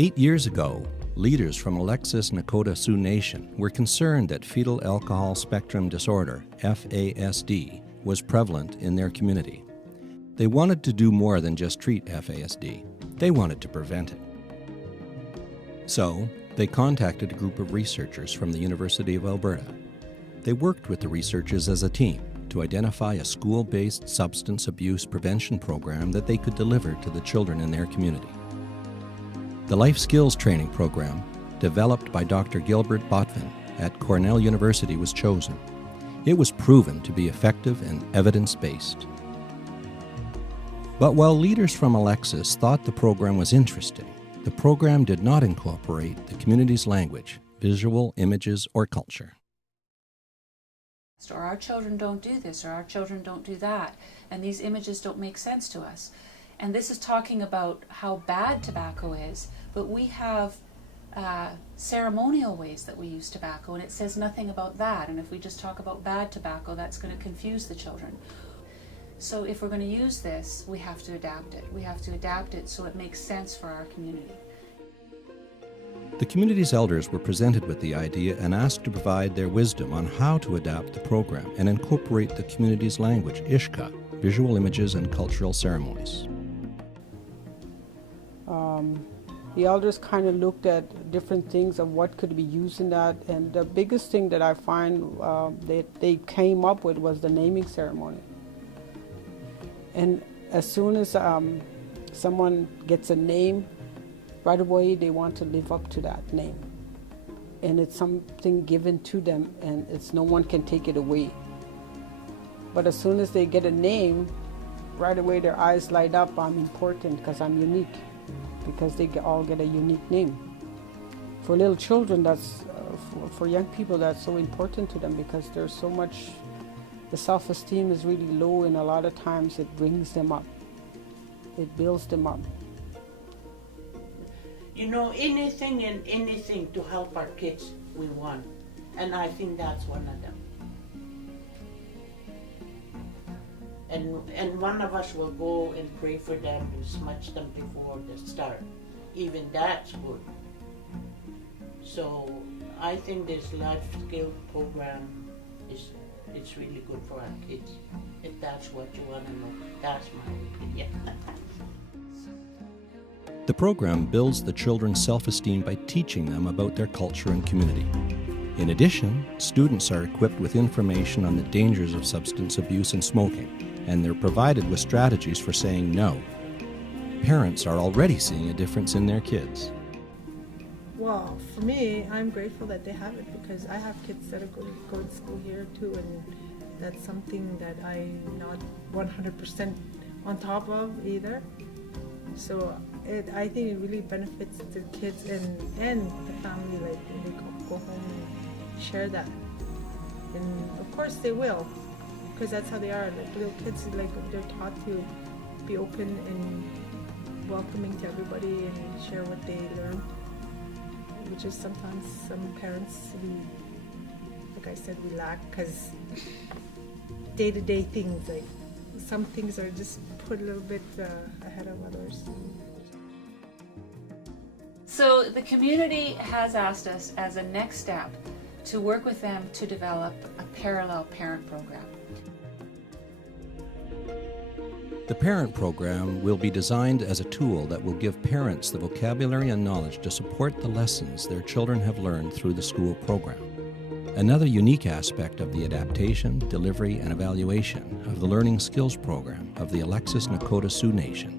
8 years ago, leaders from Alexis Nakota Sioux Nation were concerned that fetal alcohol spectrum disorder, FASD, was prevalent in their community. They wanted to do more than just treat FASD. They wanted to prevent it. So, they contacted a group of researchers from the University of Alberta. They worked with the researchers as a team to identify a school-based substance abuse prevention program that they could deliver to the children in their community. The Life Skills Training Program, developed by Dr. Gilbert Botvin at Cornell University, was chosen. It was proven to be effective and evidence-based. But while leaders from Alexis thought the program was interesting, the program did not incorporate the community's language, visual, images, or culture. Or our children don't do this, or our children don't do that, and these images don't make sense to us. And this is talking about how bad tobacco is, but we have ceremonial ways that we use tobacco, and it says nothing about that. And if we just talk about bad tobacco, that's going to confuse the children. So if we're going to use this, we have to adapt it. We have to adapt it so it makes sense for our community. The community's elders were presented with the idea and asked to provide their wisdom on how to adapt the program and incorporate the community's language, Ishka, visual images and cultural ceremonies. The elders kind of looked at different things of what could be used in that, and the biggest thing that I find that they came up with was the naming ceremony. And as soon as someone gets a name, right away they want to live up to that name. And it's something given to them, and it's no one can take it away. But as soon as they get a name, right away their eyes light up. I'm important because I'm unique, because they all get a unique name. For little children, that's for young people, that's so important to them, because there's so much, the self-esteem is really low, and a lot of times it brings them up. It builds them up. You know, anything and anything to help our kids, we want. And I think that's one of them. And one of us will go and pray for them to smudge them before the start. Even that's good. So I think this life skill program it's really good for our kids. If that's what you want to know, that's my opinion. The program builds the children's self-esteem by teaching them about their culture and community. In addition, students are equipped with information on the dangers of substance abuse and smoking, and they're provided with strategies for saying no. Parents are already seeing a difference in their kids. Well, for me, I'm grateful that they have it, because I have kids that are going to school here too, and that's something that I'm not 100% on top of either. So I think it really benefits the kids and the family, like when they go home and share that. And of course they will, because that's how they are. Like little kids, like they're taught to be open and welcoming to everybody and share what they learn, which is sometimes some parents, like I said, we lack, because day-to-day things, like some things are just put a little bit ahead of others. So the community has asked us as a next step to work with them to develop a parallel parent program. The parent program will be designed as a tool that will give parents the vocabulary and knowledge to support the lessons their children have learned through the school program. Another unique aspect of the adaptation, delivery, and evaluation of the Learning Skills Program of the Alexis Nakota Sioux Nation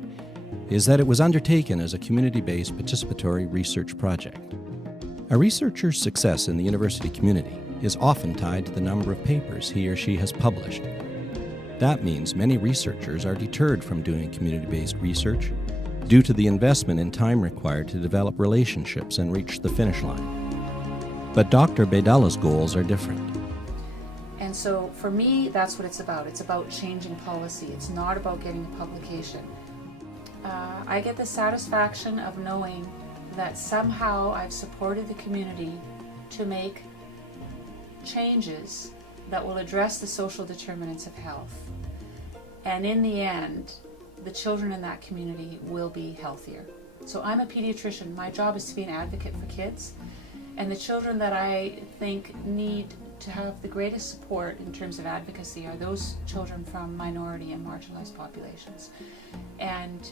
is that it was undertaken as a community-based participatory research project. A researcher's success in the university community is often tied to the number of papers he or she has published. That means many researchers are deterred from doing community-based research due to the investment in time required to develop relationships and reach the finish line. But Dr. Bedala's goals are different. And so for me, that's what it's about. It's about changing policy. It's not about getting a publication. I get the satisfaction of knowing that somehow I've supported the community to make changes that will address the social determinants of health. And in the end, the children in that community will be healthier. So I'm a pediatrician. My job is to be an advocate for kids. And the children that I think need to have the greatest support in terms of advocacy are those children from minority and marginalized populations. And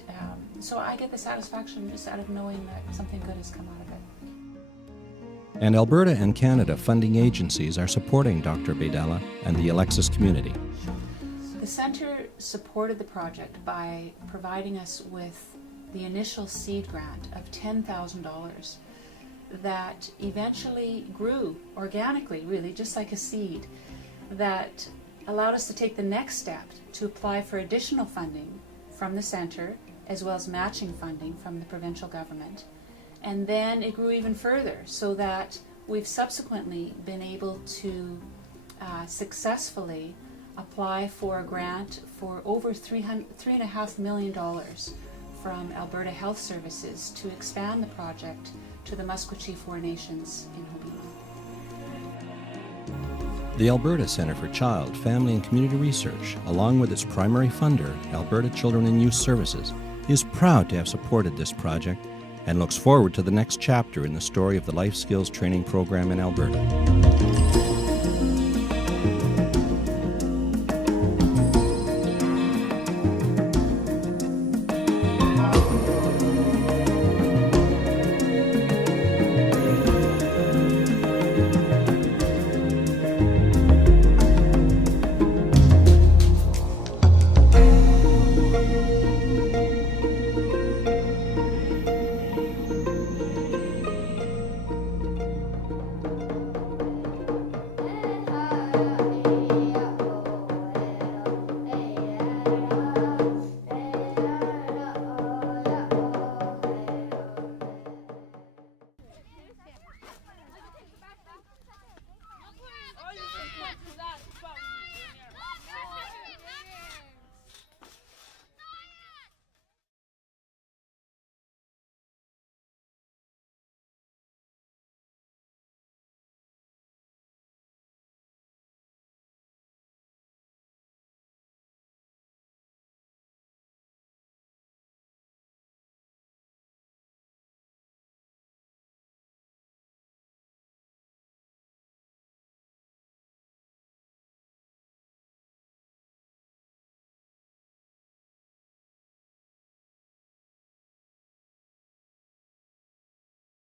so I get the satisfaction just out of knowing that something good has come out of it. And Alberta and Canada funding agencies are supporting Dr. Baydala and the Alexis community. The Centre supported the project by providing us with the initial seed grant of $10,000 that eventually grew organically, really, just like a seed, that allowed us to take the next step to apply for additional funding from the Centre, as well as matching funding from the provincial government. And then it grew even further, so that we've subsequently been able to successfully apply for a grant for over $3.5 million from Alberta Health Services to expand the project to the Musqueam Four Nations in Hobino. The Alberta Centre for Child, Family and Community Research, along with its primary funder, Alberta Children and Youth Services, is proud to have supported this project and looks forward to the next chapter in the story of the Life Skills Training Program in Alberta.